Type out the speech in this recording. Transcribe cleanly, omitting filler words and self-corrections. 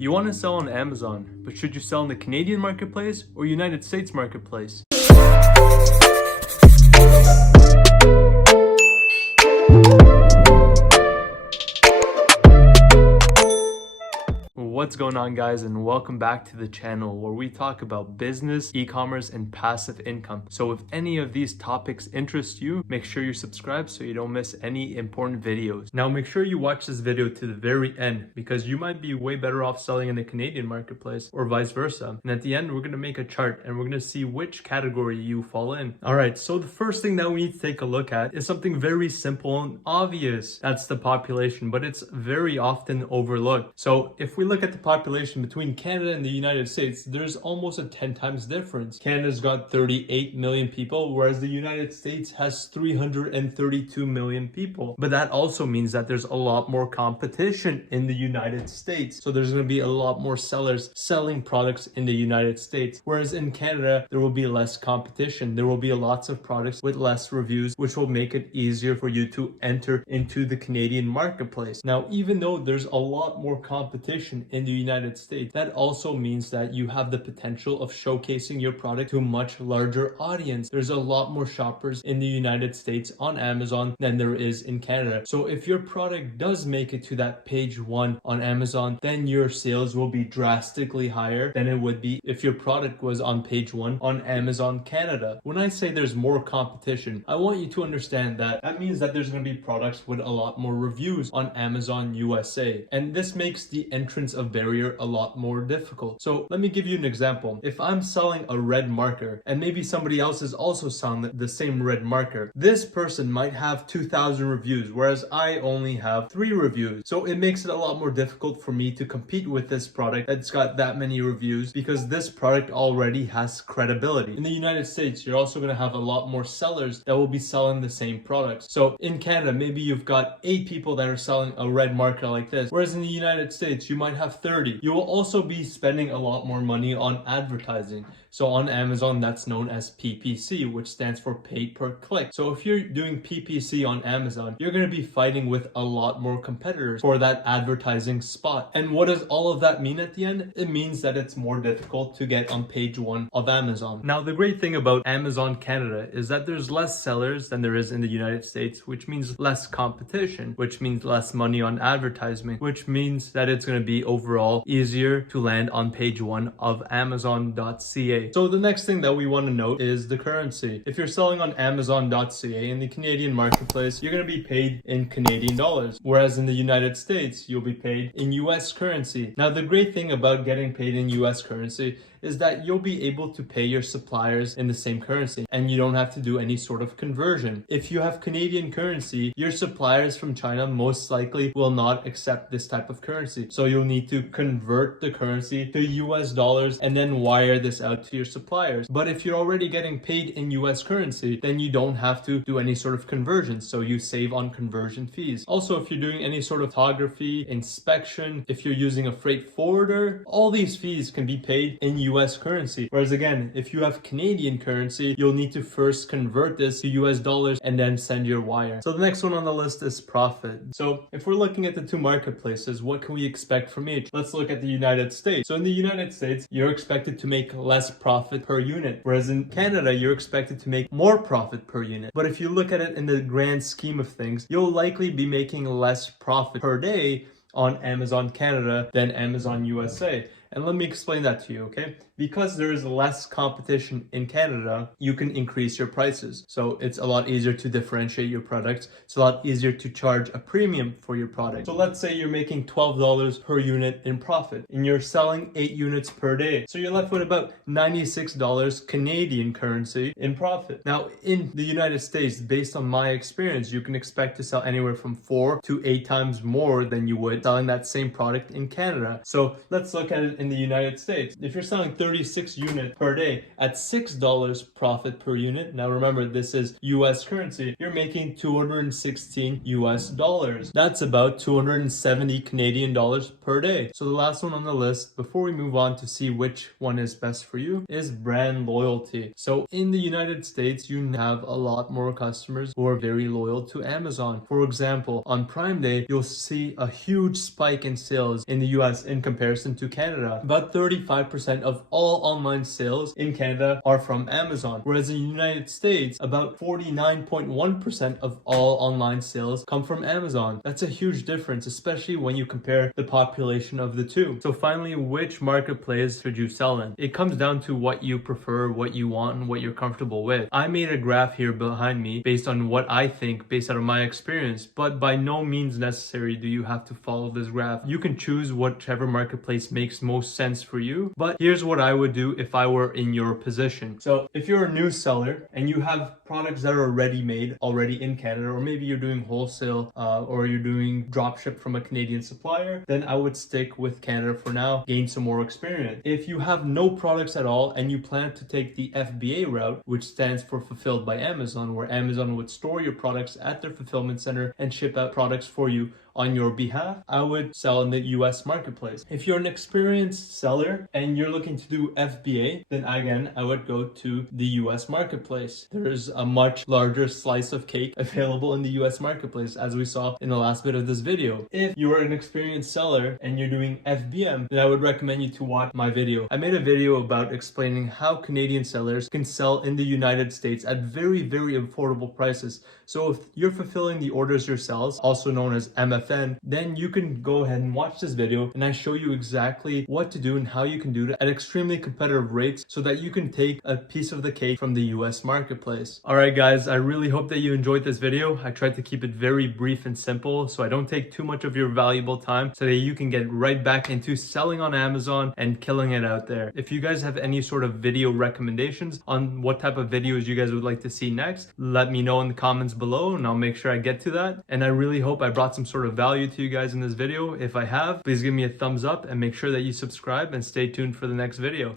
You want to sell on Amazon, but should you sell in the Canadian marketplace or United States marketplace? What's going on, guys, and welcome back to the channel where we talk about business, e-commerce, and passive income. So if any of these topics interest you, make sure you subscribe so you don't miss any important videos. Now make sure you watch this video to the very end because you might be way better off selling in the Canadian marketplace or vice versa. And at the end, we're going to make a chart and we're going to see which category you fall in. All right, so the first thing that we need to take a look at is something very simple and obvious. That's the population, but it's very often overlooked. So if we look at the population between Canada and the United States, there's almost a 10 times difference. Canada's got 38 million people, whereas the United States has 332 million people. But that also means that there's a lot more competition in the United States. So there's going to be a lot more sellers selling products in the United States. Whereas in Canada, there will be less competition. There will be lots of products with less reviews, which will make it easier for you to enter into the Canadian marketplace. Now, even though there's a lot more competition in the United States, that also means that you have the potential of showcasing your product to a much larger audience. There's a lot more shoppers in the United States on Amazon than there is in Canada. So if your product does make it to that page 1 on Amazon, then your sales will be drastically higher than it would be if your product was on page 1 on Amazon Canada. When I say there's more competition, I want you to understand that that means that there's going to be products with a lot more reviews on Amazon USA. And this makes the entrance of barrier a lot more difficult. So let me give you an example. If I'm selling a red marker and maybe somebody else is also selling the same red marker, this person might have 2,000 reviews, whereas I only have 3 reviews. So it makes it a lot more difficult for me to compete with this product that's got that many reviews because this product already has credibility. In the United States, you're also going to have a lot more sellers that will be selling the same products. So in Canada, maybe you've got 8 people that are selling a red marker like this, whereas in the United States, you might have 30. You will also be spending a lot more money on advertising. So on Amazon, that's known as PPC, which stands for paid per click. So if you're doing PPC on Amazon, you're going to be fighting with a lot more competitors for that advertising spot. And what does all of that mean at the end? It means that it's more difficult to get on page 1 of Amazon. Now, the great thing about Amazon Canada is that there's less sellers than there is in the United States, which means less competition, which means less money on advertisement, which means that it's going to be overall easier to land on page 1 of Amazon.ca. So the next thing that we want to note is the currency. If you're selling on Amazon.ca in the Canadian marketplace, you're going to be paid in Canadian dollars, whereas in the United States, you'll be paid in US currency. Now, the great thing about getting paid in US currency is that you'll be able to pay your suppliers in the same currency and you don't have to do any sort of conversion. If you have Canadian currency, your suppliers from China most likely will not accept this type of currency. So you'll need to convert the currency to US dollars and then wire this out to your suppliers. But if you're already getting paid in US currency, then you don't have to do any sort of conversion. So you save on conversion fees. Also, if you're doing any sort of photography, inspection, if you're using a freight forwarder, all these fees can be paid in US currency. Whereas again, if you have Canadian currency, you'll need to first convert this to US dollars and then send your wire. So the next one on the list is profit. So if we're looking at the two marketplaces, what can we expect from each? Let's look at the United States. So in the United States, you're expected to make less profit per unit, whereas in Canada, you're expected to make more profit per unit. But if you look at it in the grand scheme of things, you'll likely be making less profit per day on Amazon Canada than Amazon USA. And let me explain that to you, okay? Because there is less competition in Canada, you can increase your prices. So it's a lot easier to differentiate your products. It's a lot easier to charge a premium for your product. So let's say you're making $12 per unit in profit and you're selling 8 units per day. So you're left with about $96 Canadian currency in profit. Now, in the United States, based on my experience, you can expect to sell anywhere from 4 to 8 times more than you would selling that same product in Canada. So let's look at it profit in the United States. If you're selling 36 units per day at $6 profit per unit, now remember this is US currency, you're making 216 US dollars. That's about 270 Canadian dollars per day. So the last one on the list, before we move on to see which one is best for you, is brand loyalty. So in the United States, you have a lot more customers who are very loyal to Amazon. For example, on Prime Day, you'll see a huge spike in sales in the US in comparison to Canada. About 35% of all online sales in Canada are from Amazon, whereas in the United States, about 49.1% of all online sales come from Amazon. That's a huge difference, especially when you compare the population of the two. So finally, which marketplace should you sell in? It comes down to what you prefer, what you want, and what you're comfortable with. I made a graph here behind me based on what I think, based out of my experience, but by no means necessary do you have to follow this graph. You can choose whichever marketplace makes most sense for you, but here's what I would do if I were in your position. So if you're a new seller and you have products that are ready-made already in Canada, or maybe you're doing wholesale or you're doing dropship from a Canadian supplier, then I would stick with Canada for now, gain some more experience. If you have no products at all and you plan to take the FBA route, which stands for Fulfilled by Amazon, where Amazon would store your products at their fulfillment center and ship out products for you on your behalf, I would sell in the US marketplace. If you're an experienced seller and you're looking to do FBA, then again, I would go to the US marketplace. There's a much larger slice of cake available in the US marketplace, as we saw in the last bit of this video. If you're an experienced seller and you're doing FBM, then I would recommend you to watch my video. I made a video about explaining how Canadian sellers can sell in the United States at very, very affordable prices. So if you're fulfilling the orders yourselves, also known as MFN, then you can go ahead and watch this video and I show you exactly what to do and how you can do it at extremely competitive rates so that you can take a piece of the cake from the US marketplace. Alright guys, I really hope that you enjoyed this video. I tried to keep it very brief and simple so I don't take too much of your valuable time so that you can get right back into selling on Amazon and killing it out there. If you guys have any sort of video recommendations on what type of videos you guys would like to see next, let me know in the comments below and I'll make sure I get to that. And I really hope I brought some sort of value to you guys in this video. If I have, please give me a thumbs up and make sure that you subscribe and stay tuned for the next video.